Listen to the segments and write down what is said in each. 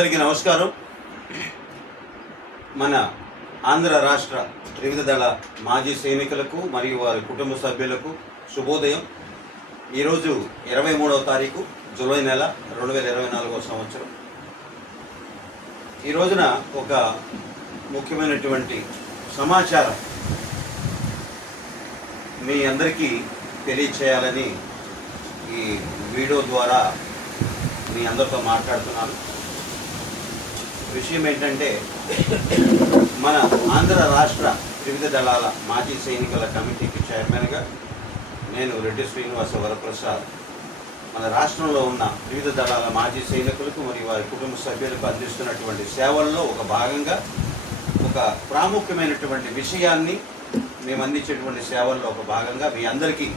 అందరికీ నమస్కారం. మన ఆంధ్ర రాష్ట్ర త్రివిధ దళ మాజీ సైనికులకు మరియు వారి కుటుంబ సభ్యులకు శుభోదయం. ఈరోజు 23వ తారీఖు జూలై నెల 2024వ సంవత్సరం. ఈ రోజున ఒక ముఖ్యమైనటువంటి సమాచారం మీ అందరికీ తెలియచేయాలని ఈ వీడియో ద్వారా మీ అందరితో మాట్లాడుతున్నాను. విషయం ఏంటంటే, మన ఆంధ్ర రాష్ట్ర త్రివిధ దళాల మాజీ సైనికుల కమిటీకి చైర్మన్గా నేను రెడ్డి శ్రీనివాస వరప్రసాద్ మన రాష్ట్రంలో ఉన్న త్రివిధ దళాల మాజీ సైనికులకు మరియు వారి కుటుంబ సభ్యులకు అందిస్తున్నటువంటి సేవల్లో ఒక భాగంగా ఒక ప్రాముఖ్యమైనటువంటి విషయాన్ని మేము అందించేటువంటి సేవల్లో ఒక భాగంగా మీ అందరికీ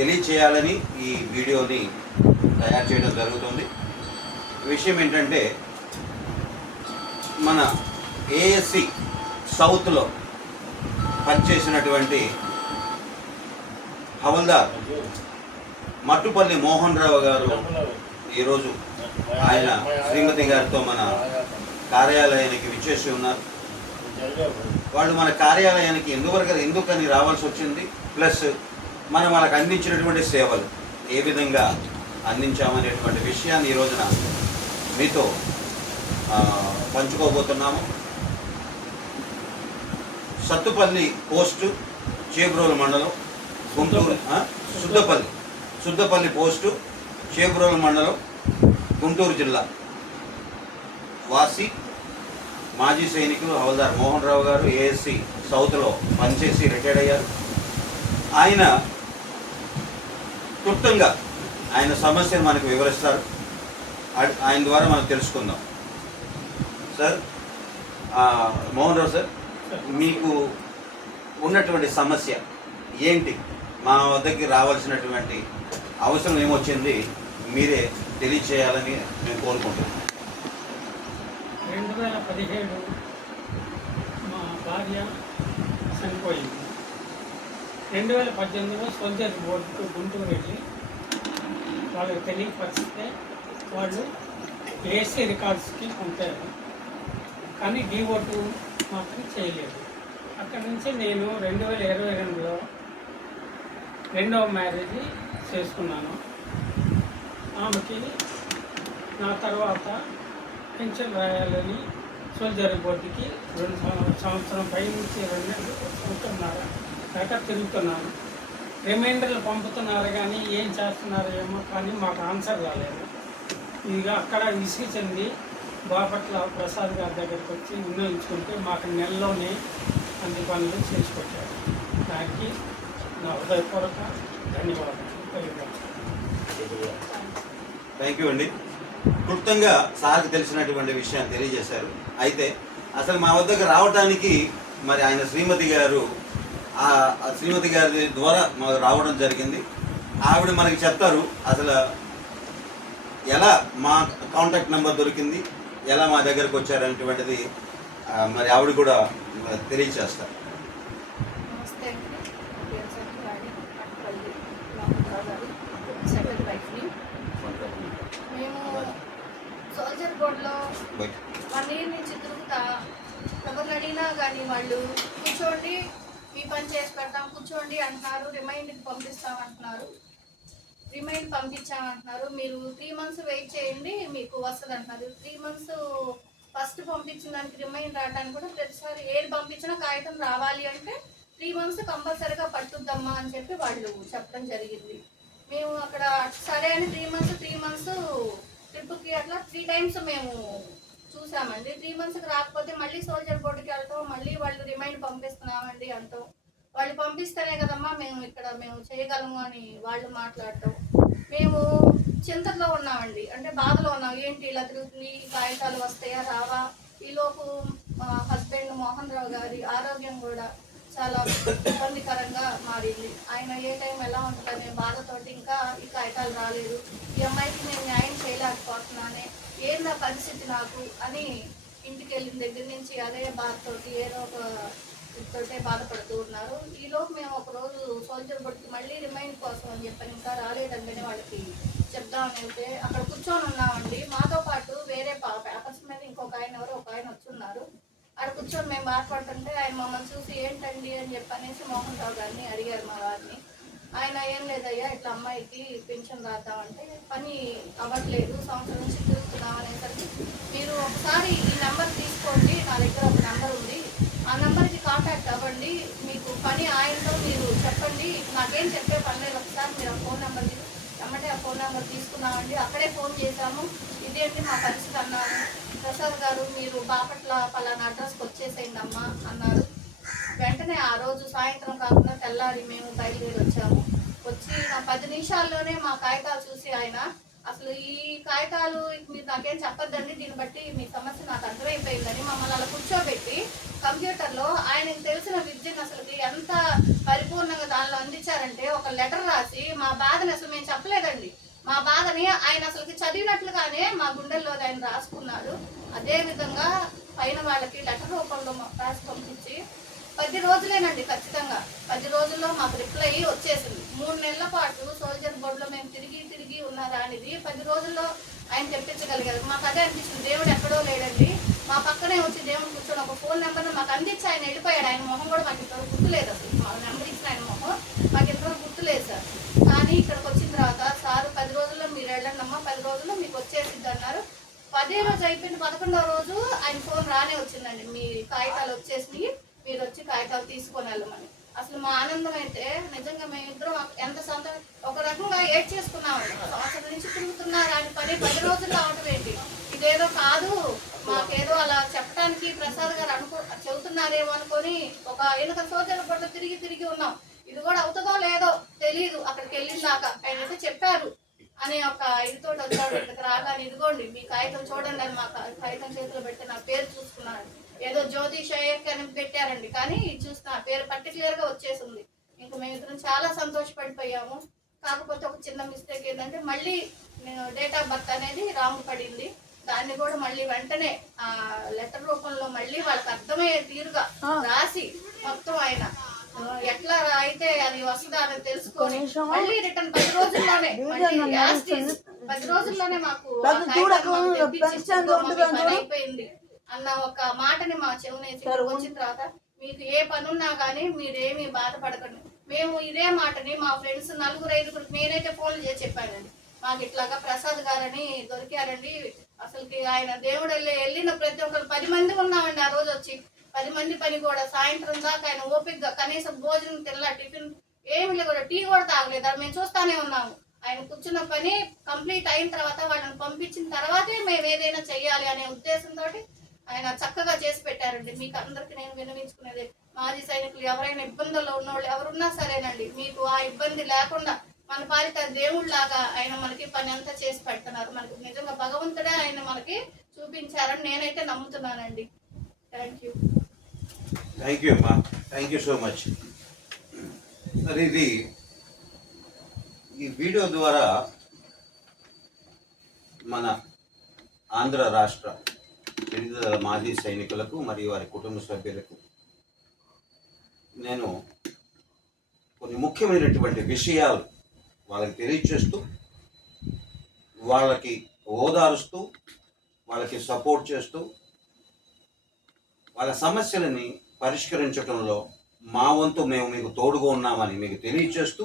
తెలియచేయాలని ఈ వీడియోని తయారు చేయడం జరుగుతుంది. విషయం ఏంటంటే, మన ఏఎస్సి సౌత్లో పనిచేసినటువంటి హవల్దార్ మట్టుపల్లి మోహన్ రావు గారు ఈరోజు ఆయన శ్రీమతి గారితో మన కార్యాలయానికి విచ్చేసి ఉన్నారు. వాళ్ళు మన కార్యాలయానికి ఎందుకని రావాల్సి వచ్చింది, ప్లస్ మనం వాళ్ళకి అందించినటువంటి సేవలు ఏ విధంగా అందించామనేటువంటి విషయాన్ని ఈ రోజున మీతో పంచుకోబోతున్నాము. సత్తుపల్లి పోస్టు, చేబ్రోలు మండలం, గుంటూరు, సుద్దపల్లి పోస్టు, చేబ్రోలు మండలం, గుంటూరు జిల్లా వాసి మాజీ సైనికులు హవల్దార్ మోహన్ రావు గారు ఏఎస్సి సౌత్లో పనిచేసి రిటైర్డ్ అయ్యారు. ఆయన క్లుప్తంగా ఆయన సమస్యను మనకు వివరిస్తారు. ఆయన ద్వారా మనం తెలుసుకుందాం. సార్, మోహన్ రావు సార్, మీకు ఉన్నటువంటి సమస్య ఏంటి? మా వద్దకి రావాల్సినటువంటి అవసరం ఏమొచ్చింది మీరే తెలియచేయాలని మేము కోరుకుంటున్నాం. 2017 మా భార్య చనిపోయింది. 2018లో సోల్జర్ బోర్డుకు గుంటూరు వెళ్ళి వాళ్ళకి తెలియపరిస్తే వాళ్ళు ఏసీ రికార్డ్స్కి పంపారు, కానీ డివోటు మాత్రం చేయలేదు. అక్కడి నుంచి నేను 2022లో రెండవ మ్యారేజ్ చేసుకున్నాను. ఆమెకి నా తర్వాత పెన్షన్ రాయాలని సోల్జర్ బోర్డుకి 2 సంవత్సరం పై నుంచి 2 సంవత్సరంన్నర దాకా తిరుగుతున్నాను. రిమైండర్లు పంపుతున్నారు కానీ ఏం చేస్తున్నారో ఏమో, కానీ మాకు ఆన్సర్ రాలేదు. ఇక అక్కడ విసిగి చెంది బాపట్ల ప్రసాద్ గారి దగ్గరికి వచ్చి వినియోగించుకుంటే మాకు నెలలోనే అన్ని పనులు చేసి పెట్టారు. దానికి నా హృదయపూర్వక ధన్యవాదాలు తెలియజేస్తాను. థ్యాంక్ యూ అండి. క్లుప్తంగా సార్కి తెలిసినటువంటి విషయాన్ని తెలియజేశారు. అయితే అసలు మా వద్దకు రావడానికి మరి ఆయన శ్రీమతి గారి ద్వారా మాకు రావడం జరిగింది. ఆవిడ మనకి చెప్తారు అసలు ఎలా మా కాంటాక్ట్ నెంబర్ దొరికింది, ఎలా మా దగ్గరకు వచ్చారనేటువంటిది మరి ఆవిడ కూడా తెలియచేస్తారు. నమస్తే అండి, మేము సోల్జర్ బోర్డులో 1 year నుంచి తిరుగుతా ఎవరిని అడిగినా కానీ వాళ్ళు కూర్చోండి, మీ పని చేసి పెడతాం, కూర్చోండి అంటున్నారు. రిమైండ్కి పంపిస్తాం అంటున్నారు, రిమైండ్ పంపించామంటున్నారు. మీరు 3 months వెయిట్ చేయండి మీకు వస్తుంది అంటున్నారు. 3 months ఫస్ట్ పంపించిన దానికి రిమైండ్ రావడానికి కూడా ప్రతిసారి ఏది పంపించినా కాగితం రావాలి అంటే 3 months కంపల్సరీగా పట్టుద్దమ్మా అని చెప్పి వాళ్ళు చెప్పడం జరిగింది. మేము అక్కడ సరే అని 3 months ట్రిప్కి అట్లా 3 times మేము చూసామండి. 3 monthsకి రాకపోతే మళ్ళీ సోల్జర్ బోర్డుకి వెళ్తాం, మళ్ళీ వాళ్ళు రిమైండ్ పంపిస్తున్నామండి అంటాం. వాళ్ళు పంపిస్తేనే కదమ్మా మేము చేయగలము అని వాళ్ళు మాట్లాడటం. మేము చింతలో ఉన్నామండి, అంటే బాధలో ఉన్నాం. ఏంటి ఇలా తిరుగుతుంది, కాగితాలు వస్తాయా రావా? ఈలోపు మా హస్బెండ్ మోహన్ రావు గారి ఆరోగ్యం కూడా చాలా ఇబ్బందికరంగా మారింది. ఆయన ఏ టైం ఎలా ఉంటుందనే బాధతోటి ఇంకా ఈ కాగితాలు రాలేదు, ఈ అమ్మాయికి నేను న్యాయం చేయలేకపోతున్నానే, ఏం నా పరిస్థితి నాకు అని ఇంటికి వెళ్ళిన దగ్గర నుంచి అదే బాధతోటి ఏదో ఒక తోటే బాధపడుతూ ఉన్నారు. ఈలోపు మేము ఒకరోజు సోల్జర్ బోర్డుకి మళ్ళీ రిమైండ్ కోసం అని చెప్పని ఇంకా రాలేదంటేనే వాళ్ళకి చెప్దామని వెళ్తే అక్కడ కూర్చొని ఉన్నామండి. మాతో పాటు వేరే పేపర్స్ మీద ఆయన వచ్చున్నారు. ఆడ కూర్చొని మేము మాట్లాడుతుంటే ఆయన మమ్మల్ని చూసి ఏంటండి అని చెప్పనేసి మోహన్ రావు గారిని అడిగారు మా వారిని. ఆయన ఏం లేదయ్యా ఇట్లా అమ్మాయికి పెన్షన్ రాద్దామంటే పని అవ్వట్లేదు, సంవత్సరం నుంచి తిరుగుతున్నాం అనేసరికి మీరు ఒకసారి ఈ నెంబర్ తీసుకోండి, నా దగ్గర ఒక నెంబర్ ఉంది, ఆ నెంబర్కి కాంటాక్ట్ అవ్వండి, మీకు పని ఆయనతో మీరు చెప్పండి, నాకేం చెప్పే పని లేదు, ఒకసారి మీరు ఆ ఫోన్ నెంబర్ ఎమ్మటే ఆ ఫోన్ నెంబర్ తీసుకున్నామండి. అక్కడే ఫోన్ చేశాము, ఇదేంటి మా పరిస్థితి అన్నాను. ప్రసాద్ గారు మీరు బాపట్ల పలానా అడ్రస్కి వచ్చేసేయండి అమ్మా అన్నారు. వెంటనే ఆ రోజు సాయంత్రం కాకుండా తెల్లారి మేము బయలుదేరి వచ్చాము. వచ్చి నా 10 నిమిషాల్లోనే మా కాగితాలు చూసి ఆయన అసలు ఈ కాగితాలు మీరు నాకేం చెప్పొద్దండి, దీన్ని బట్టి మీ సమస్య నాకు అర్థమైపోయిందని మమ్మల్ని అలా కూర్చోబెట్టి కంప్యూటర్లో ఆయనకు తెలిసిన విద్యను అసలు ఎంత పరిపూర్ణంగా దానిలో అందించారంటే ఒక లెటర్ రాసి మా బాధని అసలు మేము చెప్పలేదండి, మా బాధని ఆయన అసలుకి చదివినట్లుగానే మా గుండెల్లో ఆయన రాసుకున్నాడు. అదే విధంగా పైన వాళ్ళకి లెటర్ రూపంలో రాసి పంపించి 10 రోజులేనండి, ఖచ్చితంగా 10 రోజుల్లో మాకు రిప్లై వచ్చేసింది. 3 నెలల పాటు సోల్జర్ బోర్డులో మేము తిరిగి ఉన్నారా అనేది 10 రోజుల్లో ఆయన తెప్పించగలిగారు. మాకు అదే అనిపిస్తుంది, దేవుడు ఎక్కడో లేడండి, మా పక్కనే వచ్చి దేవుడు కూర్చొని ఒక ఫోన్ నెంబర్ను మాకు అందించి ఆయన వెళ్ళిపోయాడు. ఆయన మొహం కూడా మాకు ఇంతవరకు గుర్తులేదు, అసలు మా నెంబర్ ఇచ్చిన ఆయన మొహం మాకు ఇంతవరకు గుర్తులేదు సార్. కానీ ఇక్కడికి వచ్చిన తర్వాత సార్ 10 రోజుల్లో మీరు వెళ్ళండి అమ్మా, 10 రోజుల్లో మీకు వచ్చేసిద్ది అన్నారు. 10వ రోజు అయిపోయింది, 11వ రోజు ఆయన ఫోన్ రానే వచ్చిందండి, మీ కాగితాలు వచ్చేసినాయి, మీరు వచ్చి కాగితాలు తీసుకొని వెళ్ళమని. అసలు మా ఆనందం అయితే నిజంగా మేమిద్దరం ఎంత ఒక రకంగా ఏడ్ చేసుకున్నామండి. సంవత్సరం నుంచి తిరుగుతున్నారు అని పని 10 రోజుల్లో అవడం ఏంటి, ఇదేదో కాదు మాకేదో అలా చెప్పడానికి ప్రసాద్ గారు చెబుతున్నారేమో అనుకొని ఒక ఎన్నిక సోదరుల పట్ల తిరిగి ఉన్నాం. ఇది కూడా అవుతుందో లేదో తెలియదు, అక్కడికి వెళ్ళిన దాకా ఆయన అయితే చెప్పారు అని ఒక ఇదితో వచ్చాడు. ఇక్కడికి రాగానే ఇదిగోండి మీ కాగితం చూడండి అని మా కాగితం చేతిలో పెడితే నా పేరు చూసుకున్నాను. ఏదో జ్యోతిష్ అయ్యక్ అని పెట్టారండి, కానీ చూసిన పేరు పర్టికులర్ గా వచ్చేసింది. ఇంకా మేమిద్దరం చాలా సంతోషపడిపోయాము. కాకపోతే ఒక చిన్న మిస్టేక్ ఏంటంటే మళ్ళీ డేట్ ఆఫ్ బర్త్ అనేది రాంగ్ పడింది. దాన్ని కూడా మళ్ళీ వెంటనే ఆ లెటర్ రూపంలో మళ్ళీ వాళ్ళకి అర్థమయ్యే తీరుగా రాసి మొత్తం ఆయన ఎట్లా అయితే అది వస్తుందా అని తెలుసుకొని మళ్ళీ రిటర్న్ 10 రోజుల్లోనే 10 రోజుల్లోనే మాకు అయిపోయింది అన్న ఒక మాటని మా చెవునేసి వచ్చిన తర్వాత మీకు ఏ పనున్నా కానీ మీరేమి బాధపడకండి, మేము ఇదే మాటని మా ఫ్రెండ్స్ 4-5 నేనైతే ఫోన్లు చేసి చెప్పానండి, మాకు ఇట్లాగా ప్రసాద్ గారని దొరికారండి, అసలుకి ఆయన దేవుడు వెళ్ళిన ప్రతి ఒక్కరు 10 మంది ఉన్నామండి. ఆ రోజు వచ్చి 10 మంది పని కూడా సాయంత్రం దాకా ఆయన ఓపికగా కనీసం భోజనం తినలా, టిఫిన్ ఏమి లేదు, టీ కూడా తాగలేదు, అది మేము చూస్తానే ఉన్నాము. ఆయన కూర్చున్న పని కంప్లీట్ అయిన తర్వాత వాళ్ళని పంపించిన తర్వాతే మేము ఏదైనా చెయ్యాలి అనే ఉద్దేశంతో ఆయన చక్కగా చేసి పెట్టారండి. మీకు అందరికి నేను విన్నవించుకునేది, మాజీ సైనికులు ఎవరైనా ఇబ్బందుల్లో ఉన్నవాళ్ళు ఎవరున్నా సరేనండి, మీకు ఆ ఇబ్బంది లేకుండా మన పాలిట దేవుళ్ళలాగా ఆయన మనకి పని అంతా చేసి పెడుతున్నారు. మనకి నిజంగా భగవంతుడే ఆయన మనకి చూపించారని నేనైతే నమ్ముతున్నానండి. థ్యాంక్ యూ అమ్మా, థ్యాంక్ యూ సో మచ్. మరి ఈ వీడియో ద్వారా మన ఆంధ్ర రాష్ట్ర వివిధ మాజీ సైనికులకు మరియు వారి కుటుంబ సభ్యులకు నేను కొన్ని ముఖ్యమైనటువంటి విషయాలు వాళ్ళకి తెలియచేస్తూ, వాళ్ళకి ఓదారుస్తూ, వాళ్ళకి సపోర్ట్ చేస్తూ, వాళ్ళ సమస్యలని పరిష్కరించడంలో మా వంతు మేము మీకు తోడుగా ఉన్నామని మీకు తెలియచేస్తూ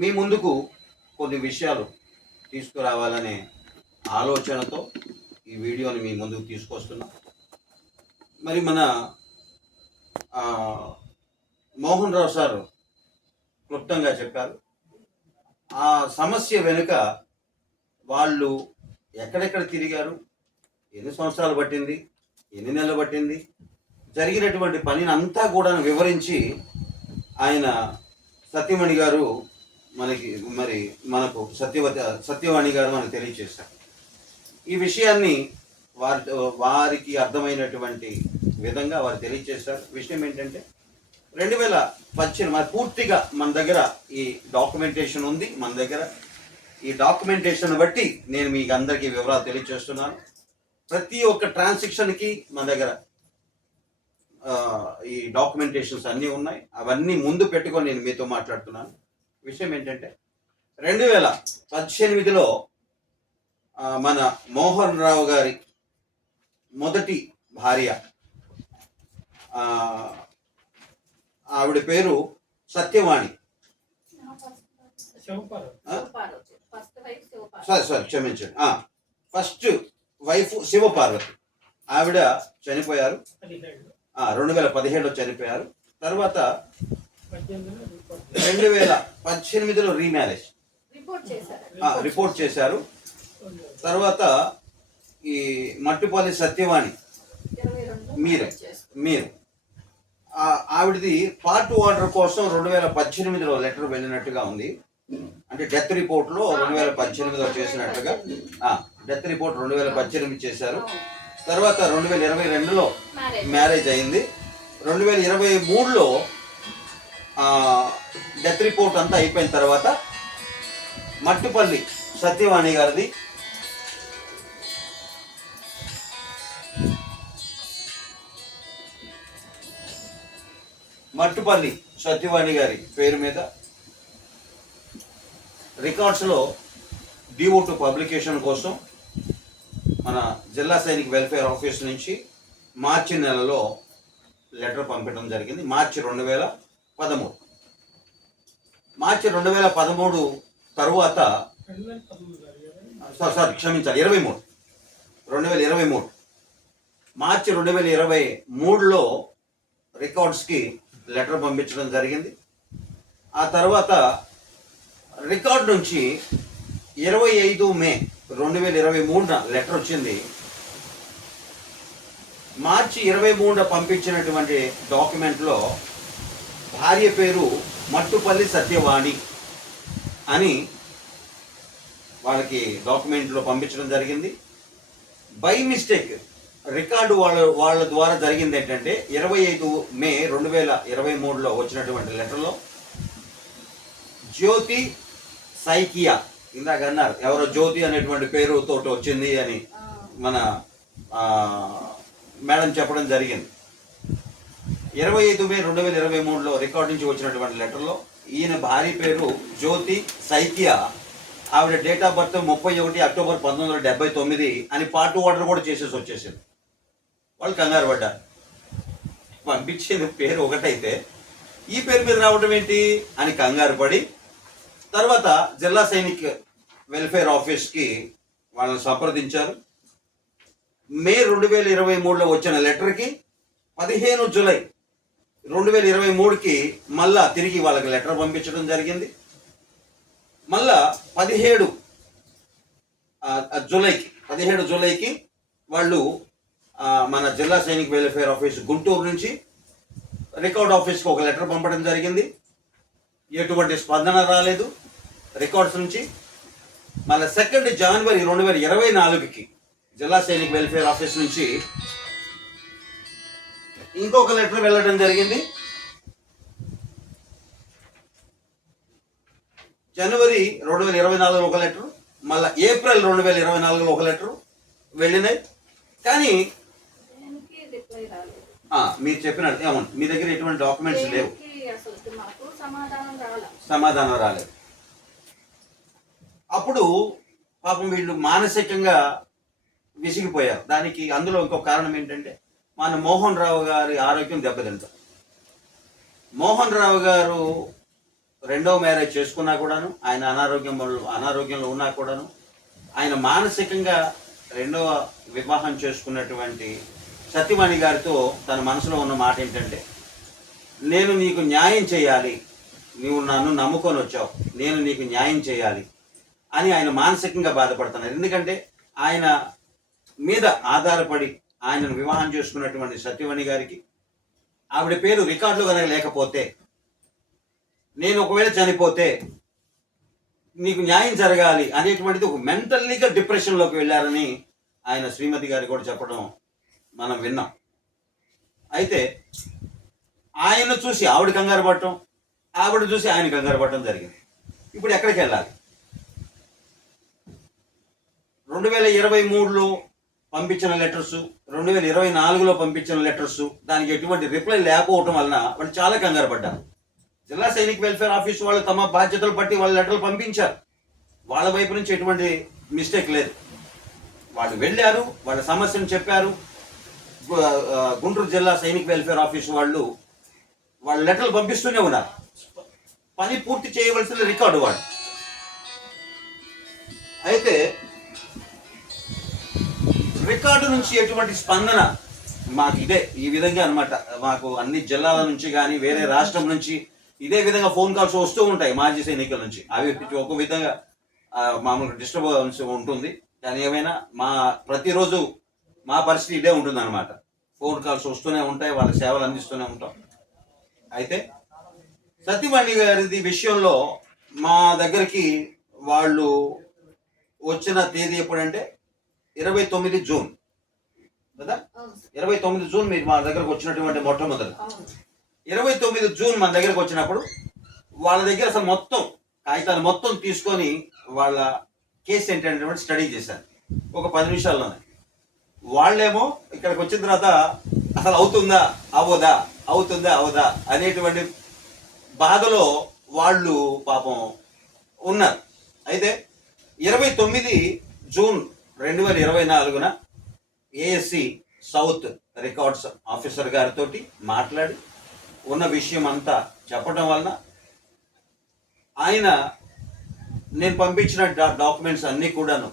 మీ ముందుకు కొన్ని విషయాలు తీసుకురావాలనే ఆలోచనతో ఈ వీడియోని మీ ముందుకు తీసుకొస్తున్నాం. మరి మన మోహన్ రావు సార్ క్లుప్తంగా చెప్పారు. ఆ సమస్య వెనుక వాళ్ళు ఎక్కడెక్కడ తిరిగారు, ఎన్ని సంవత్సరాలు పట్టింది, ఎన్ని నెలలు పట్టింది, జరిగినటువంటి పనిని అంతా కూడా వివరించి ఆయన సత్యమణి గారు మనకు సత్యవాణి గారు మనకు తెలియజేశారు. ఈ విషయాన్ని వారికి అర్థమైనటువంటి విధంగా వారు తెలియజేశారు. విషయం ఏంటంటే 2018 పూర్తిగా మన దగ్గర ఈ డాక్యుమెంటేషన్ ఉంది. మన దగ్గర ఈ డాక్యుమెంటేషన్ బట్టి నేను మీకు అందరికీ వివరాలు తెలియజేస్తున్నాను. ప్రతి ఒక్క ట్రాన్సాక్షన్కి మన దగ్గర ఈ డాక్యుమెంటేషన్స్ అన్నీ ఉన్నాయి. అవన్నీ ముందు పెట్టుకొని నేను మీతో మాట్లాడుతున్నాను. విషయం ఏంటంటే 2018లో మన మోహన్ రావు గారి మొదటి భార్య, ఆవిడ పేరు సత్యవాణి. శివపార్వతి. సారీ క్షమించండి. ఫస్ట్ వైఫ్ శివపార్వతి, ఆవిడ చనిపోయారు. 2017లో చనిపోయారు. తర్వాత 2018లో రీమ్యారేజ్ రిపోర్ట్ చేశారు. తర్వాత ఈ మట్టుపల్లి సత్యవాణి మీరు ఆవిడది పార్ట్ ఆర్డర్ కోసం 2018లో లెటర్ వెళ్ళినట్టుగా ఉంది. అంటే డెత్ రిపోర్ట్లో 2018లో చేసినట్టుగా డెత్ రిపోర్ట్ 2018 చేశారు. తర్వాత 2022లో మ్యారేజ్ అయింది. 2023లో డెత్ రిపోర్ట్ అంతా అయిపోయిన తర్వాత మట్టుపల్లి సత్యవాణి గారిది మట్టుపల్లి సత్యవాణి గారి పేరు మీద రికార్డ్స్లో DO2 పబ్లికేషన్ కోసం మన జిల్లా సైనిక్ వెల్ఫేర్ ఆఫీస్ నుంచి మార్చి నెలలో లెటర్ పంపడం జరిగింది. మార్చి 2013 తరువాత 2023 మార్చి 2023లో రికార్డ్స్కి లెటర్ పంపించడం జరిగింది. ఆ తర్వాత రికార్డ్ నుంచి 25 మే 2023 లెటర్ వచ్చింది. మార్చి 23 పంపించినటువంటి డాక్యుమెంట్లో భార్య పేరు మట్టుపల్లి సత్యవాణి అని వాళ్ళకి డాక్యుమెంట్లో పంపించడం జరిగింది. బై మిస్టేక్ రికార్డు వాళ్ళ ద్వారా జరిగింది ఏంటంటే 25 మే 2023లో వచ్చినటువంటి లెటర్లో జ్యోతి సైకియా, ఇందాక అన్నారు ఎవరో జ్యోతి అనేటువంటి పేరుతో వచ్చింది అని మన మేడం చెప్పడం జరిగింది. 25 మే 2023లో రికార్డు నుంచి వచ్చినటువంటి లెటర్లో ఈయన భార్య పేరు జ్యోతి సైకియా, ఆవిడ డేట్ ఆఫ్ బర్త్ 31 అక్టోబర్ 1979 అని పార్ట్ ఆర్డర్ కూడా చేసేసి వచ్చేసింది. వాళ్ళు కంగారు పడ్డారు. పంపించేది పేరు ఒకటైతే ఈ పేరు మీద రావడం ఏంటి అని కంగారు పడి తర్వాత జిల్లా సైనిక్ వెల్ఫేర్ ఆఫీస్కి వాళ్ళని సంప్రదించారు. మే 2023లో వచ్చిన లెటర్కి 15 జూలై 2023కి మళ్ళా తిరిగి వాళ్ళకి లెటర్ పంపించడం జరిగింది. మళ్ళా 17 జూలైకి వాళ్ళు మన జిల్లా సైనిక్ వెల్ఫేర్ ఆఫీస్ గుంటూరు నుంచి రికార్డ్ ఆఫీస్కి ఒక లెటర్ పంపడం జరిగింది. ఎటువంటి స్పందన రాలేదు రికార్డ్స్ నుంచి. మళ్ళీ 2 జనవరి 2024కి జిల్లా సైనిక్ వెల్ఫేర్ ఆఫీస్ నుంచి ఇంకొక లెటర్ వెళ్ళడం జరిగింది. జనవరి 2024లో ఒక లెటర్, మళ్ళీ ఏప్రిల్ 2024లో ఒక లెటర్ వెళ్ళినాయి. కానీ మీరు చెప్పినట్టు ఏమన్నా మీ దగ్గర ఎటువంటి డాక్యుమెంట్స్ లేవు, సమాధానం రాలేదు. అప్పుడు పాపం వీళ్ళు మానసికంగా విసిగిపోయారు. దానికి అందులో ఇంకొక కారణం ఏంటంటే మన మోహన్ రావు గారి ఆరోగ్యం దెబ్బతింటారు. మోహన్ రావు గారు 2వ మ్యారేజ్ చేసుకున్నా కూడాను, ఆయన అనారోగ్యంలో ఉన్నా కూడాను, ఆయన మానసికంగా 2వ వివాహం చేసుకున్నటువంటి సత్యవాణి గారితో తన మనసులో ఉన్న మాట ఏంటంటే, నేను నీకు న్యాయం చేయాలి, నువ్వు నన్ను నమ్ముకొని వచ్చావు, నేను నీకు న్యాయం చేయాలి అని ఆయన మానసికంగా బాధపడుతున్నారు. ఎందుకంటే ఆయన మీద ఆధారపడి ఆయనను వివాహం చేసుకున్నటువంటి సత్యవాణి గారికి ఆవిడ పేరు రికార్డులో కనుక లేకపోతే, నేను ఒకవేళ చనిపోతే నీకు న్యాయం జరగాలి అనేటువంటిది ఒక మెంటల్లీగా డిప్రెషన్లోకి వెళ్ళారని ఆయన శ్రీమతి గారు కూడా చెప్పడం మనం విన్నాం. అయితే ఆయన చూసి ఆవిడ కంగారు పడటం, ఆవిడ చూసి ఆయన కంగారు పడటం జరిగింది. ఇప్పుడు ఎక్కడికి వెళ్ళాలి? 2023లో పంపించిన లెటర్స్, 2024లో పంపించిన లెటర్స్, దానికి ఎటువంటి రిప్లై లేకపోవటం వలన వాళ్ళు చాలా కంగారు పడ్డారు. జిల్లా సైనిక్ వెల్ఫేర్ ఆఫీస్ వాళ్ళు తమ బాధ్యతలు బట్టి వాళ్ళ లెటర్లు పంపించారు. వాళ్ళ వైపు నుంచి ఎటువంటి మిస్టేక్ లేదు. వాళ్ళు వెళ్ళారు, వాళ్ళ సమస్యను చెప్పారు. గుంటూరు జిల్లా సైనిక్ వెల్ఫేర్ ఆఫీస్ వాళ్ళు లెటర్లు పంపిస్తూనే ఉన్నారు. పని పూర్తి చేయవలసిన రికార్డు వాడు. అయితే రికార్డు నుంచి ఎటువంటి స్పందన మాకు ఈ విధంగా అన్నమాట. మాకు అన్ని జిల్లాల నుంచి కానీ వేరే రాష్ట్రం నుంచి ఇదే విధంగా ఫోన్ కాల్స్ వస్తూ ఉంటాయి మాజీ సైనికుల నుంచి. అవి ఒక విధంగా మామూలుగా డిస్టర్బెన్స్ ఉంటుంది. కానీ ఏమైనా ప్రతిరోజు మా పరిస్థితి ఇదే ఉంటుంది అనమాట. ఫోన్ కాల్స్ వస్తూనే ఉంటాయి, వాళ్ళ సేవలు అందిస్తూనే ఉంటాం. అయితే సత్యవాణి గారి విషయంలో మా దగ్గరికి వాళ్ళు వచ్చిన తేదీ ఎప్పుడంటే 29 జూన్ కదా, 29 జూన్ మీరు మా దగ్గరకు వచ్చినటువంటి మొట్టమొదటి 29 జూన్ మన దగ్గరకు వచ్చినప్పుడు వాళ్ళ దగ్గర అసలు మొత్తం కాగితాలు మొత్తం తీసుకొని వాళ్ళ కేసు ఏంటంటే స్టడీ చేశారు ఒక 10 నిమిషాల్లోనే. వాళ్ళేమో ఇక్కడికి వచ్చిన తర్వాత అసలు అవుతుందా అవదా అనేటువంటి బాధలో వాళ్ళు పాపం ఉన్నారు. అయితే 29 June 2024 ASC south records officer గారితో మాట్లాడి ఉన్న విషయం అంతా చెప్పడం వలన ఆయన నేను పంపించిన డాక్యుమెంట్స్ అన్నీ కూడాను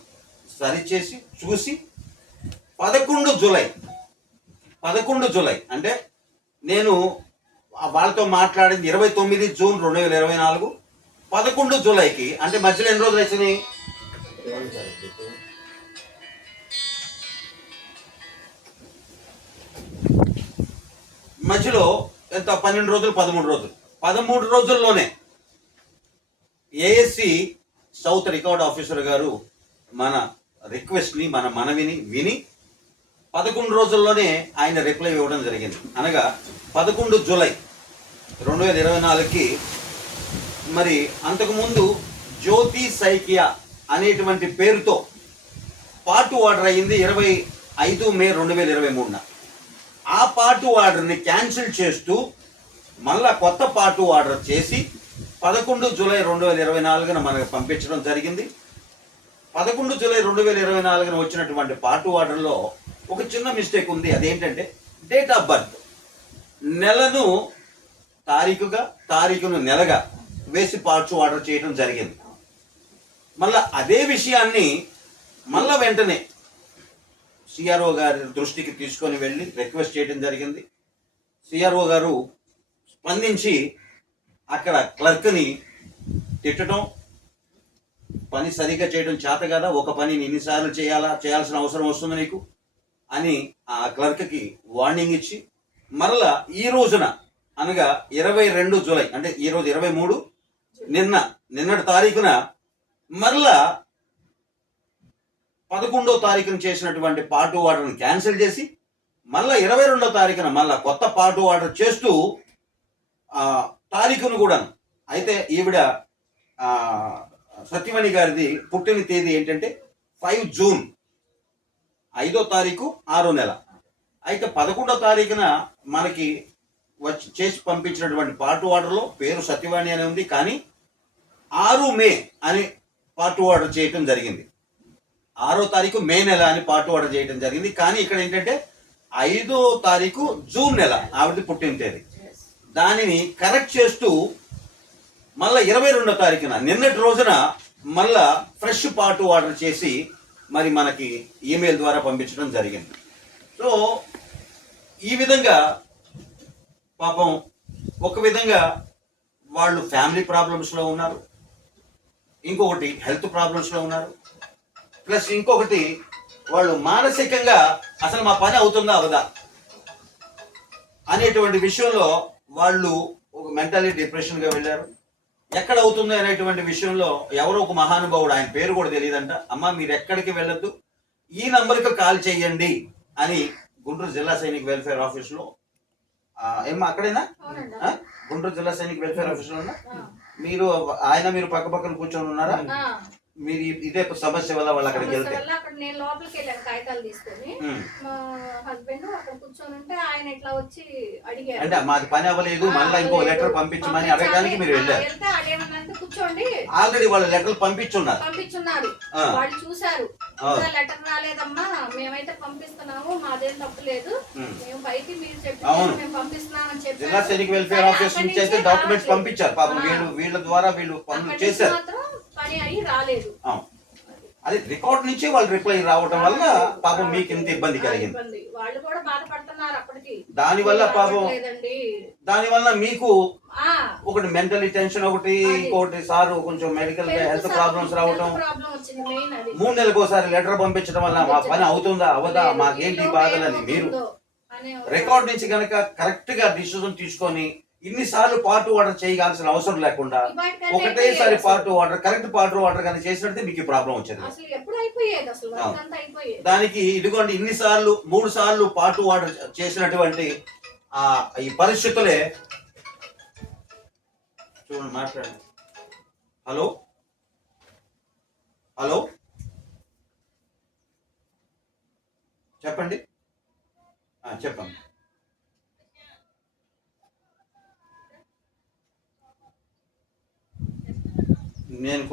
సరిచేసి చూసి 11 జూలై అంటే నేను వాళ్ళతో మాట్లాడింది 29 జూన్ 2024, 11 జూలైకి అంటే మధ్యలో ఎన్ని రోజులు వచ్చినాయి? మధ్యలో ఎంత 12 రోజులు 13 రోజుల్లోనే ఏఎస్సి సౌత్ రికార్డ్ ఆఫీసర్ గారు మన రిక్వెస్ట్ని మన మనవిని విని 11 రోజుల్లోనే ఆయన రిప్లై ఇవ్వడం జరిగింది. అనగా 11 జూలై 2024కి మరి అంతకుముందు జ్యోతి సైకియా అనేటువంటి పేరుతో పార్ట్ ఆర్డర్ అయింది 25 మే 2023. ఆ పార్ట్ ఆర్డర్ని క్యాన్సిల్ చేస్తూ మళ్ళా కొత్త పార్ట్ ఆర్డర్ చేసి 11 జూలై 2024 మనకు పంపించడం జరిగింది. 11 జూలై 2024 వచ్చినటువంటి పార్ట్ ఆర్డర్లో ఒక చిన్న మిస్టేక్ ఉంది. అదేంటంటే డేట్ ఆఫ్ బర్త్ నెలను తారీఖును నెలగా వేసి పార్ట్స్ ఆర్డర్ చేయడం జరిగింది. మళ్ళా అదే విషయాన్ని మళ్ళా వెంటనే సిఆర్ఓ గారి దృష్టికి తీసుకొని వెళ్ళి రిక్వెస్ట్ చేయడం జరిగింది. సిఆర్ఓ గారు స్పందించి అక్కడ క్లర్క్ని తిట్టడం, పని సరిగ్గా చేయడం చేత కదా, ఒక పనిని ఎన్నిసార్లు చేయాల్సిన అవసరం వస్తుంది నీకు అని ఆ క్లర్క్కి వార్నింగ్ ఇచ్చి మరలా ఈ రోజున అనగా 22 జూలై అంటే ఈరోజు 23 నిన్నటి తారీఖున మరలా 11వ తారీఖున చేసినటువంటి పార్ట్ ఆర్డర్ని క్యాన్సిల్ చేసి మళ్ళా 22వ తారీఖున మళ్ళా కొత్త పార్ట్ ఆర్డర్ చేస్తూ తారీఖును కూడా. అయితే ఈవిడ సత్యమణి గారిది పుట్టిన తేదీ ఏంటంటే 5 జూన్ 5వ తారీఖు 6వ నెల. అయితే 11వ తారీఖున మనకి చేసి పంపించినటువంటి పార్ట్ ఆర్డర్లో పేరు సత్యవాణి అని ఉంది, కానీ 6 మే అని పార్ట్ ఆర్డర్ చేయటం జరిగింది. 6వ తారీఖు మే నెల అని పార్ట్ ఆర్డర్ చేయడం జరిగింది. కానీ ఇక్కడ ఏంటంటే 5వ తారీఖు జూన్ నెల ఆవిడ పుట్టిన తేదీ. దానిని కరెక్ట్ చేస్తూ మళ్ళా 22వ తారీఖున నిన్నటి రోజున మళ్ళా ఫ్రెష్ పార్ట్ ఆర్డర్ చేసి మరి మనకి ఈమెయిల్ ద్వారా పంపించడం జరిగింది. సో ఈ విధంగా పాపం ఒక విధంగా వాళ్ళు ఫ్యామిలీ ప్రాబ్లమ్స్లో ఉన్నారు, ఇంకొకటి హెల్త్ ప్రాబ్లమ్స్లో ఉన్నారు, ప్లస్ ఇంకొకటి వాళ్ళు మానసికంగా అసలు మా పని అవుతుందా అవదా అనేటువంటి విషయంలో వాళ్ళు ఒక మెంటలీ డిప్రెషన్గా వెళ్ళారు. ఎక్కడ అవుతుంది అనేటువంటి విషయంలో ఎవరో ఒక మహానుభావుడు, ఆయన పేరు కూడా తెలియదంట, అమ్మ మీరు ఎక్కడికి వెళ్ళొద్దు ఈ నంబర్కి కాల్ చేయండి అని గుంటూరు జిల్లా సైనిక్ వెల్ఫేర్ ఆఫీస్లో ఏమ్మా అక్కడేనా గుంటూరు జిల్లా సైనిక్ వెల్ఫేర్ ఆఫీస్లో ఉన్నా మీరు పక్క పక్కన కూర్చొని ఉన్నారా? మీరు ఇదే సమస్య వల్ల వాళ్ళు అక్కడికి వెళ్తే నేను లోపలికి వెళ్ళాను కాగితాలు తీసుకొని, మా హస్బెండ్ అక్కడ కూర్చొని ఉంటే ఆయన ఇట్లా వచ్చి అడిగారు, అంటే మాది పని అవ్వలేదు మళ్ళీ ఇంకో లెటర్ పంపించమని అడగడానికి మీరు వెళ్ళారు. అదేమన్నంటే కూర్చోండి, ఆల్రెడీ వాళ్ళు లెటర్లు పంపించున్నారు, వాళ్ళు చూశారు, ఇంకా లెటర్ రాలేదమ్మా, మేమైతే పంపిస్తున్నాము, మాదేం తప్పు లేదు, మేము పైకి మీరు చెప్పి మేము పంపిస్తున్నామని చెప్పి జిల్లా సైనిక వెల్ఫేర్ ఆఫీస్ నుంచి అయితే డాక్యుమెంట్స్ పంపించారు పాపం. వీళ్ళ ద్వారా వీళ్ళు పనులు చేశారు, మాత్రం పని అయ్యి రాలేదు. అది రికార్డ్ నుంచి వాళ్ళు రిప్లై రావడం వల్ల పాపం మీకు ఇంత ఇబ్బంది కలిగింది. వాళ్ళు కూడా బాధపడుతున్నారు అప్పటికి. దానివల్ల పాపం దానివల్ల మీకు ఒకటి మెంటలీ టెన్షన్, ఒకటి ఇంకోటి సార్ కొంచెం మెడికల్ హెల్త్ ప్రాబ్లమ్స్ రావటం, 3 నెలలకు ఒకసారి లెటర్ పంపించడం వల్ల మా పని అవుతుందా అవదా, మాకేంటి బాధలని మీరు రికార్డ్ నుంచి కనుక కరెక్ట్ గా డిసిజన్ తీసుకొని ఇన్నిసార్లు పార్ట్ ఆర్డర్ చేయాల్సిన అవసరం లేకుండా ఒకటేసారి part order correct part order కానీ చేసినట్టు మీకు ప్రాబ్లం వచ్చేది. దానికి ఇదిగోండి ఇన్నిసార్లు 3 సార్లు పార్ట్ ఆర్డర్ చేసినటువంటి ఈ పరిస్థితులే చూడండి. మాట్లాడండి. హలో హలో చెప్పండి. చెప్పండి. నేను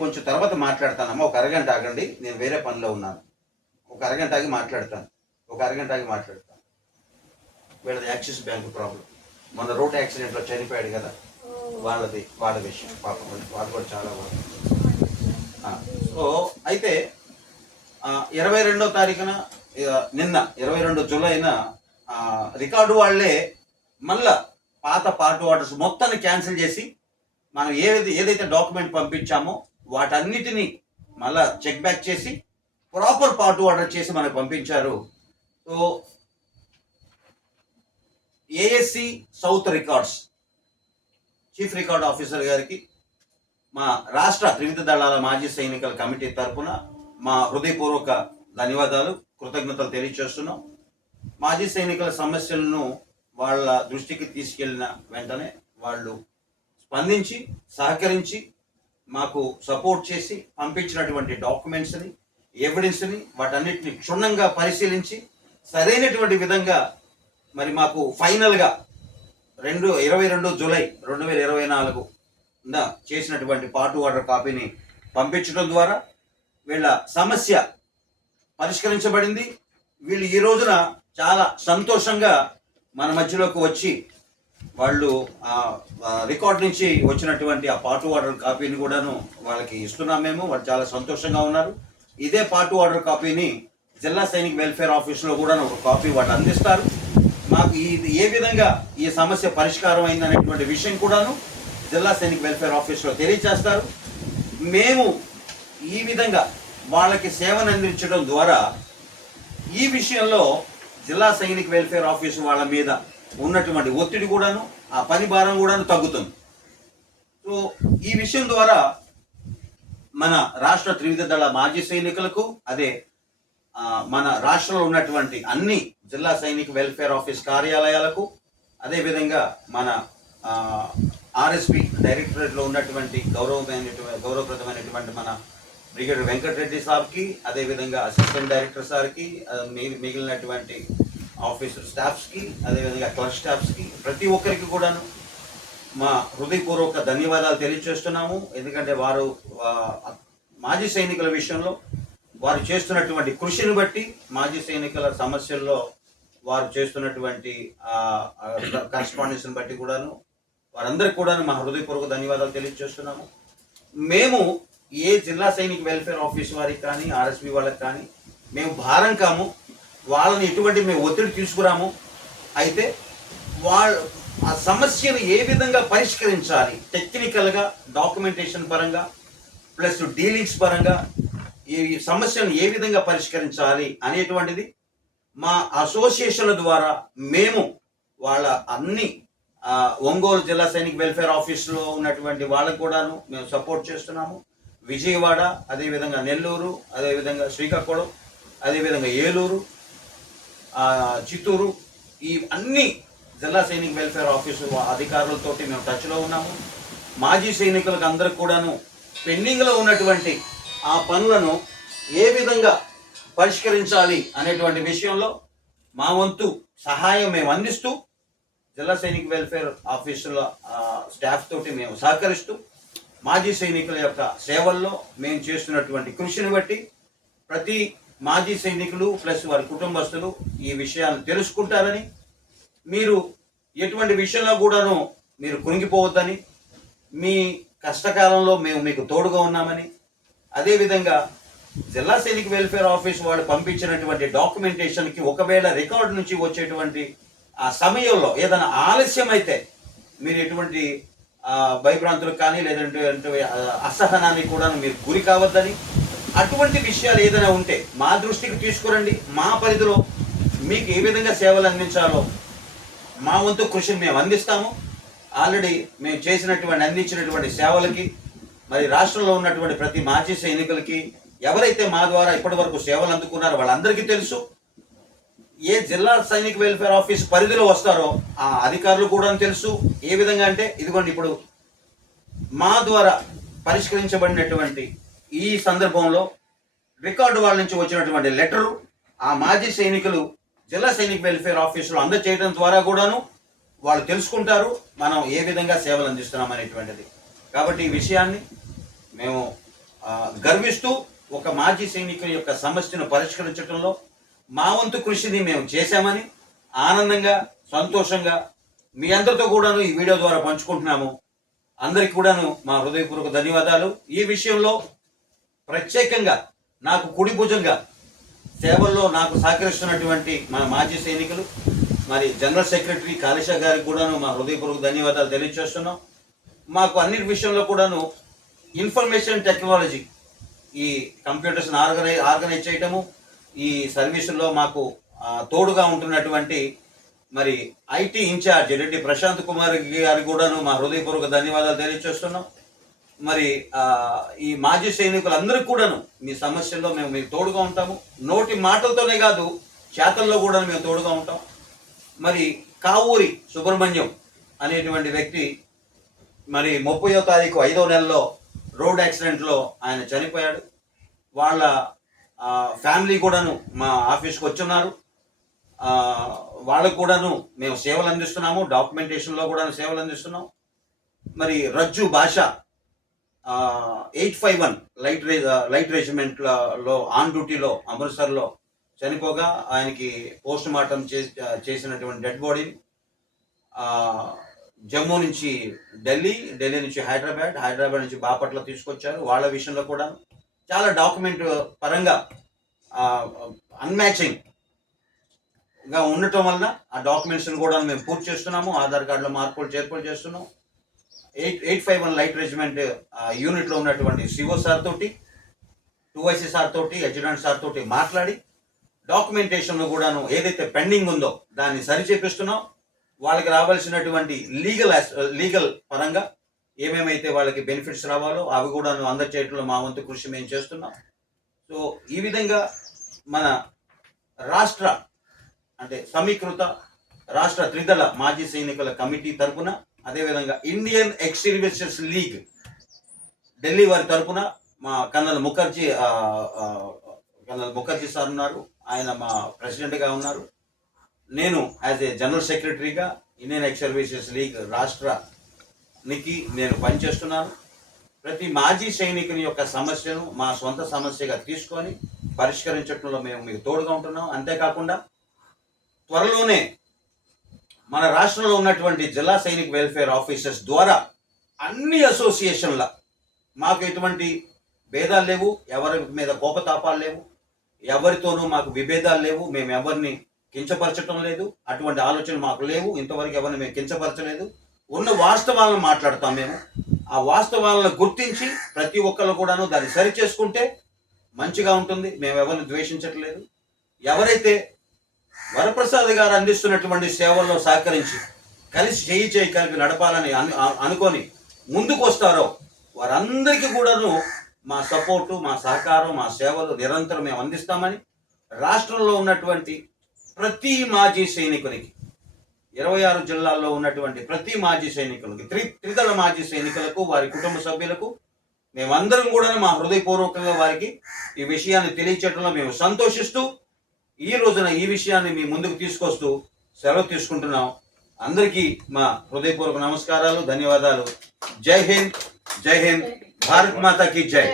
కొంచెం తర్వాత మాట్లాడతానమ్మా, ఒక అరగంట ఆగండి, నేను వేరే పనిలో ఉన్నాను. ఒక అరగంట ఆగి మాట్లాడతాను. వీళ్ళది యాక్సిస్ బ్యాంక్ ప్రాబ్లం, మొన్న రోడ్ యాక్సిడెంట్లో చనిపోయాడు కదా, వాళ్ళ విషయం పాపం, వాళ్ళు కూడా చాలా బాగుంది. సో అయితే 22వ తారీఖున నిన్న 22 జూలైన రికార్డు వాళ్ళే మళ్ళా పాత పార్ట్ ఆర్డర్స్ మొత్తాన్ని క్యాన్సిల్ చేసి మనం ఏదైతే డాక్యుమెంట్ పంపించామో వాటన్నిటినీ మళ్ళా చెక్ బ్యాక్ చేసి ప్రాపర్ పార్ట్ ఆర్డర్ చేసి మనకు పంపించారు. So ASC south records chief record officer గారికి మా రాష్ట్ర త్రివిధ దళాల మాజీ సైనికుల కమిటీ తరఫున మా హృదయపూర్వక ధన్యవాదాలు, కృతజ్ఞతలు తెలియజేస్తున్నాం. మాజీ సైనికుల సమస్యలను వాళ్ళ దృష్టికి తీసుకెళ్లిన వెంటనే వాళ్ళు స్పందించి సహకరించి మాకు సపోర్ట్ చేసి పంపించినటువంటి డాక్యుమెంట్స్ని, ఎవిడెన్స్ని వాటన్నిటిని క్షుణ్ణంగా పరిశీలించి సరైనటువంటి విధంగా మరి మాకు ఫైనల్గా 22 జూలై 2024 చేసినటువంటి పార్ట్ ఆర్డర్ కాపీని పంపించడం ద్వారా వీళ్ళ సమస్య పరిష్కరించబడింది. వీళ్ళు ఈ రోజున చాలా సంతోషంగా మన మధ్యలోకి వచ్చి వాళ్ళు రికార్డ్ నుంచి వచ్చినటువంటి ఆ పార్ట్ ఆర్డర్ కాపీని కూడాను వాళ్ళకి ఇస్తున్నాం మేము. వాళ్ళు చాలా సంతోషంగా ఉన్నారు. ఇదే పార్ట్ ఆర్డర్ కాపీని జిల్లా సైనిక వెల్ఫేర్ ఆఫీస్లో కూడా ఒక కాపీ వాళ్ళు అందిస్తారు. మాకు ఇది ఏ విధంగా ఈ సమస్య పరిష్కారం అయిందనేటువంటి విషయం కూడాను జిల్లా సైనిక వెల్ఫేర్ ఆఫీస్లో తెలియజేస్తారు. మేము ఈ విధంగా వాళ్ళకి సేవను అందించడం ద్వారా ఈ విషయంలో జిల్లా సైనిక వెల్ఫేర్ ఆఫీసు వాళ్ళ మీద ఉన్నటువంటి ఒత్తిడి కూడాను, ఆ పని భారం కూడాను తగ్గుతుంది. సో ఈ విషయం ద్వారా మన రాష్ట్ర త్రివిధ దళ మాజీ సైనికులకు, అదే మన రాష్ట్రంలో ఉన్నటువంటి అన్ని జిల్లా సైనిక వెల్ఫేర్ ఆఫీస్ కార్యాలయాలకు, అదేవిధంగా మన ఆర్ఎస్పి డైరెక్టరేట్లో ఉన్నటువంటి గౌరవప్రదమైనటువంటి మన బ్రిగేడియర్ వెంకటరెడ్డి సార్కి, అదేవిధంగా అసిస్టెంట్ డైరెక్టర్ సార్కి, మిగిలినటువంటి ఆఫీసర్ స్టాఫ్స్కి, అదేవిధంగా క్లర్క్ స్టాఫ్స్కి, ప్రతి ఒక్కరికి కూడాను మా హృదయపూర్వక ధన్యవాదాలు తెలియజేస్తున్నాము. ఎందుకంటే వారు మాజీ సైనికుల విషయంలో వారు చేస్తున్నటువంటి కృషిని బట్టి, మాజీ సైనికుల సమస్యల్లో వారు చేస్తున్నటువంటి కరెస్పాండెన్స్ని బట్టి కూడాను వారందరికీ కూడాను మా హృదయపూర్వక ధన్యవాదాలు తెలియజేస్తున్నాము. మేము ఏ జిల్లా సైనిక వెల్ఫేర్ ఆఫీస్ వారికి కానీ, ఆర్ఎస్పి వాళ్ళకి కానీ మేము భారం కాము, వాళ్ళని ఎటువంటి మేము ఒత్తిడి తీసుకురాము. అయితే వాళ్ళు ఆ సమస్యను ఏ విధంగా పరిష్కరించాలి, టెక్నికల్గా, డాక్యుమెంటేషన్ పరంగా, ప్లస్ డీలింగ్స్ పరంగా ఈ సమస్యను ఏ విధంగా పరిష్కరించాలి అనేటువంటిది మా అసోసియేషన్ల ద్వారా మేము వాళ్ళ అన్ని ఒంగోలు జిల్లా సైనిక వెల్ఫేర్ ఆఫీస్లో ఉన్నటువంటి వాళ్ళకు కూడాను మేము సపోర్ట్ చేస్తున్నాము. విజయవాడ, అదేవిధంగా నెల్లూరు, అదేవిధంగా శ్రీకాకుళం, అదేవిధంగా ఏలూరు, చిత్తూరు, ఈ అన్ని జిల్లా సైనిక వెల్ఫేర్ ఆఫీసు అధికారులతోటి మేము టచ్లో ఉన్నాము. మాజీ సైనికులకు అందరికి కూడాను పెండింగ్లో ఉన్నటువంటి ఆ పనులను ఏ విధంగా పరిష్కరించాలి అనేటువంటి విషయంలో మా వంతు సహాయం మేము అందిస్తూ జిల్లా సైనిక వెల్ఫేర్ ఆఫీసుల స్టాఫ్ తోటి మేము సహకరిస్తూ మాజీ సైనికుల యొక్క సేవల్లో మేము చేస్తున్నటువంటి కృషిని బట్టి ప్రతి మాజీ సైనికులు ప్లస్ వారి కుటుంబస్తులు ఈ విషయాన్ని తెలుసుకుంటారని, మీరు ఎటువంటి విషయంలో కూడాను మీరు కునిగిపోవద్దని, మీ కష్టకాలంలో మేము మీకు తోడుగా ఉన్నామని, అదేవిధంగా జిల్లా సైనిక వెల్ఫేర్ ఆఫీస్ వాళ్ళు పంపించినటువంటి డాక్యుమెంటేషన్కి ఒకవేళ రికార్డు నుంచి వచ్చేటువంటి ఆ సమయంలో ఏదైనా ఆలస్యం అయితే మీరు ఎటువంటి భయభ్రాంతులకు కానీ లేదంటే అసహనానికి కూడా మీరు గురి కావద్దని, అటువంటి విషయాలు ఏదైనా ఉంటే మా దృష్టికి తీసుకురండి. మా పరిధిలో మీకు ఏ విధంగా సేవలు అందించాలో మా వంతు కృషిని మేము అందిస్తాము. ఆల్రెడీ మేము అందించినటువంటి సేవలకి మరి రాష్ట్రంలో ఉన్నటువంటి ప్రతి మాజీ సైనికులకి ఎవరైతే మా ద్వారా ఇప్పటి వరకు సేవలు అందుకున్నారో వాళ్ళందరికీ తెలుసు. ఏ జిల్లా సైనిక వెల్ఫేర్ ఆఫీస్ పరిధిలో వస్తారో ఆ అధికారులు కూడా తెలుసు. ఏ విధంగా అంటే ఇదిగోండి, ఇప్పుడు మా ద్వారా పరిష్కరించబడినటువంటి ఈ సందర్భంలో రికార్డు వాళ్ళ నుంచి వచ్చినటువంటి లెటరు ఆ మాజీ సైనికులు జిల్లా సైనిక వెల్ఫేర్ ఆఫీసులో అందజేయడం ద్వారా కూడాను వాళ్ళు తెలుసుకుంటారు మనం ఏ విధంగా సేవలు అందిస్తున్నాం అనేటువంటిది. కాబట్టి ఈ విషయాన్ని మేము గర్విస్తూ ఒక మాజీ సైనికుల యొక్క సమస్యను పరిష్కరించడంలో మా వంతు కృషిని మేము చేశామని ఆనందంగా సంతోషంగా మీ అందరితో కూడాను ఈ వీడియో ద్వారా పంచుకుంటున్నాము. అందరికి కూడాను మా హృదయపూర్వక ధన్యవాదాలు. ఈ విషయంలో ప్రత్యేకంగా నాకు కుడి భుజంగా సేవల్లో నాకు సహకరిస్తున్నటువంటి మన మాజీ సైనికులు మరి జనరల్ సెక్రటరీ కాళేశా గారికి కూడాను మా హృదయపూర్వక ధన్యవాదాలు తెలియజేస్తున్నాం. మాకు అన్నిటి విషయంలో కూడాను ఇన్ఫర్మేషన్ టెక్నాలజీ ఈ కంప్యూటర్స్ని ఆర్గనైజ్ చేయటము, ఈ సర్వీసుల్లో మాకు తోడుగా ఉంటున్నటువంటి మరి ఐటీ ఇన్ఛార్జ్ రెడ్డి ప్రశాంత్ కుమార్ గారికి కూడాను మా హృదయపూర్వక ధన్యవాదాలు తెలియజేస్తున్నాం. మరి ఈ మాజీ సైనికులందరికీ కూడాను మీ సమస్యల్లో మేము మీకు తోడుగా ఉంటాము. నోటి మాటలతోనే కాదు చేతల్లో కూడా మేము తోడుగా ఉంటాం. మరి కావూరి సుబ్రహ్మణ్యం అనేటువంటి వ్యక్తి మరి 30వ తారీఖు 5వ నెలలో రోడ్ యాక్సిడెంట్లో ఆయన చనిపోయాడు. వాళ్ళ ఫ్యామిలీ కూడాను మా ఆఫీస్కి వచ్చున్నారు. వాళ్ళకు కూడాను మేము సేవలు అందిస్తున్నాము, డాక్యుమెంటేషన్లో కూడా సేవలు అందిస్తున్నాం. మరి రజ్జు భాష 851 లైట్ రెజిమెంట్లో ఆన్ డ్యూటీలో అమృత్సర్లో చనిపోగా ఆయనకి పోస్ట్ మార్టం చేసినటువంటి డెడ్ బాడీని జమ్మూ నుంచి ఢిల్లీ నుంచి హైదరాబాద్ నుంచి బాపట్ల తీసుకొచ్చారు. వాళ్ళ విషయంలో కూడా చాలా డాక్యుమెంట్ పరంగా అన్మ్యాచింగ్గా ఉండటం వలన ఆ డాక్యుమెంట్స్ని కూడా మేము పూర్తి చేస్తున్నాము. ఆధార్ కార్డులో మార్పులు చేర్పులు చేస్తున్నాం. 851 లైట్ రెజిమెంట్ యూనిట్లో ఉన్నటువంటి సిఓ సార్ తోటి 2IC సార్ తోటి అడ్జుటెంట్ సార్ తోటి మాట్లాడి డాక్యుమెంటేషన్లో కూడాను ఏదైతే పెండింగ్ ఉందో దాన్ని సరిచేపిస్తున్నాం. వాళ్ళకి రావాల్సినటువంటి లీగల్ పరంగా ఏమేమైతే వాళ్ళకి బెనిఫిట్స్ రావాలో అవి కూడా అందచేయడంలో మా వంతు కృషి మేము చేస్తున్నాం. సో ఈ విధంగా మన రాష్ట్ర అంటే సమీకృత రాష్ట్ర త్రిదళ మాజీ సైనికుల కమిటీ తరఫున, అదేవిధంగా Indian ex services league Delhi వారి తరఫున మా కన్నల్ ముఖర్జీ సార్ ఉన్నారు. ఆయన మా ప్రెసిడెంట్గా ఉన్నారు. నేను యాజ్ ఏ జనరల్ సెక్రటరీగా ఇండియన్ ఎక్స్ సర్వీసెస్ లీగ్ రాష్ట్రానికి నేను పనిచేస్తున్నాను. ప్రతి మాజీ సైనికుని యొక్క సమస్యను మా సొంత సమస్యగా తీసుకొని పరిష్కరించడంలో మేము మీకు తోడుగా ఉంటున్నాం. అంతేకాకుండా త్వరలోనే మన రాష్ట్రంలో ఉన్నటువంటి జిల్లా సైనిక వెల్ఫేర్ ఆఫీసర్స్ ద్వారా అన్ని అసోసియేషన్ల మాకు ఎటువంటి భేదాలు లేవు, ఎవరి మీద కోపతాపాలు లేవు, ఎవరితోనూ మాకు విభేదాలు లేవు, మేము ఎవరిని కించపరచడం లేదు, అటువంటి ఆలోచనలు మాకు లేవు. ఇంతవరకు ఎవరిని మేము కించపరచలేదు. ఉన్న వాస్తవాలను మాట్లాడతాం. మేము ఆ వాస్తవాలను గుర్తించి ప్రతి ఒక్కరు కూడాను దాన్ని సరి చేసుకుంటే మంచిగా ఉంటుంది. మేము ఎవరిని ద్వేషించట్లేదు. ఎవరైతే వరప్రసాద్ గారు అందిస్తున్నటువంటి సేవల్లో సహకరించి కలిసి చేయి కలిపి నడపాలని అనుకొని ముందుకు వస్తారో వారందరికీ కూడాను మా సపోర్టు, మా సహకారం, మా సేవలు నిరంతరం మేము అందిస్తామని రాష్ట్రంలో ఉన్నటువంటి ప్రతి మాజీ సైనికునికి 26 జిల్లాల్లో ఉన్నటువంటి ప్రతి మాజీ సైనికులకి త్రిదళ మాజీ సైనికులకు వారి కుటుంబ సభ్యులకు మేమందరం కూడా మా హృదయపూర్వకంగా వారికి ఈ విషయాన్ని తెలియచేయడంలో మేము సంతోషిస్తూ ఈ రోజున ఈ విషయాన్ని మీ ముందుకు తీసుకొస్తూ సెలవు తీసుకుంటున్నాం. అందరికీ మా హృదయపూర్వక నమస్కారాలు, ధన్యవాదాలు. జై హింద్, జై హింద్, భారత్ మాతా కీ జై.